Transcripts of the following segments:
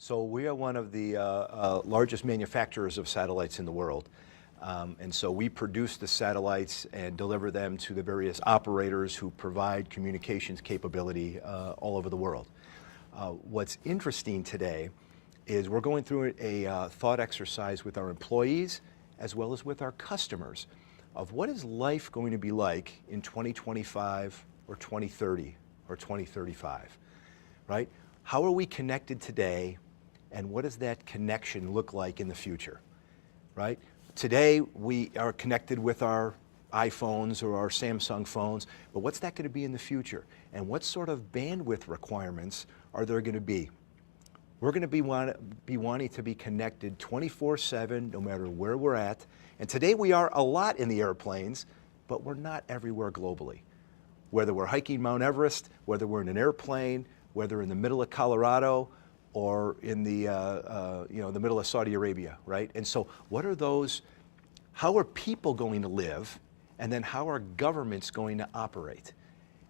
So we are one of the largest manufacturers of satellites in the world. And so we produce the satellites and deliver them to the various operators who provide communications capability all over the world. What's interesting today is we're going through a thought exercise with our employees as well as with our customers of what is life going to be like in 2025 or 2030 or 2035, right? How are we connected today, and what does that connection look like in the future, right? Today, we are connected with our iPhones or our Samsung phones, but what's that going to be in the future? And what sort of bandwidth requirements are there going to be? We're going to be wanting to be connected 24/7, no matter where we're at. And today we are a lot in the airplanes, but we're not everywhere globally. Whether we're hiking Mount Everest, whether we're in an airplane, whether in the middle of Colorado, or in the the middle of Saudi Arabia, right? And so what are those, how are people going to live, and then how are governments going to operate?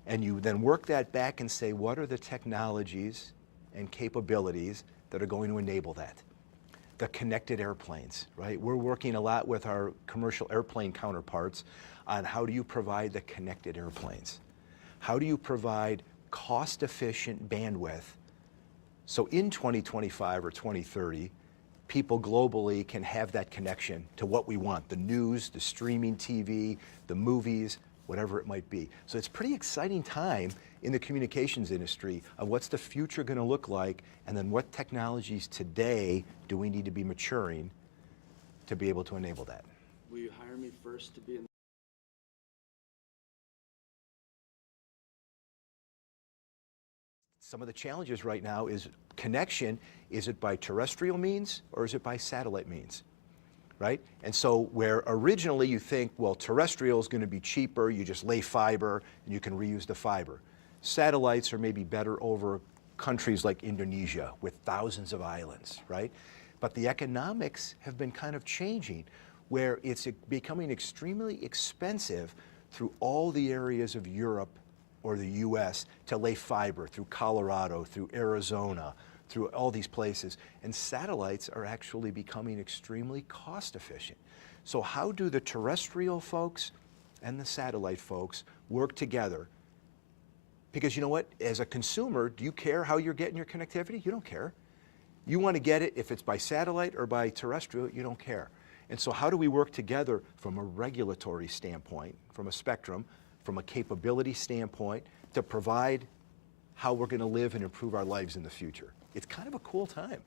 And you then work that back and say, what are the technologies and capabilities that are going to enable that? The connected airplanes, right? We're working a lot with our commercial airplane counterparts on how do you provide the connected airplanes? How do you provide cost-efficient bandwidth so in 2025 or 2030, people globally can have that connection to what we want, the news, the streaming TV, the movies, whatever it might be. So it's a pretty exciting time in the communications industry of what's the future going to look like, and then what technologies today do we need to be maturing to be able to enable that. Will you hire me first to be in? Some of the challenges right now is connection. Is it by terrestrial means or is it by satellite means, right? And so where originally you think, well, terrestrial is going to be cheaper, you just lay fiber and you can reuse the fiber. Satellites are maybe better over countries like Indonesia with thousands of islands, right? But the economics have been kind of changing where it's becoming extremely expensive through all the areas of Europe or the US to lay fiber through Colorado, through Arizona, through all these places. And satellites are actually becoming extremely cost efficient. So how do the terrestrial folks and the satellite folks work together? Because you know what, as a consumer, do you care how you're getting your connectivity? You don't care. You want to get it if it's by satellite or by terrestrial, you don't care. And so how do we work together from a regulatory standpoint, from a spectrum, from a capability standpoint, to provide how we're going to live and improve our lives in the future? It's kind of a cool time.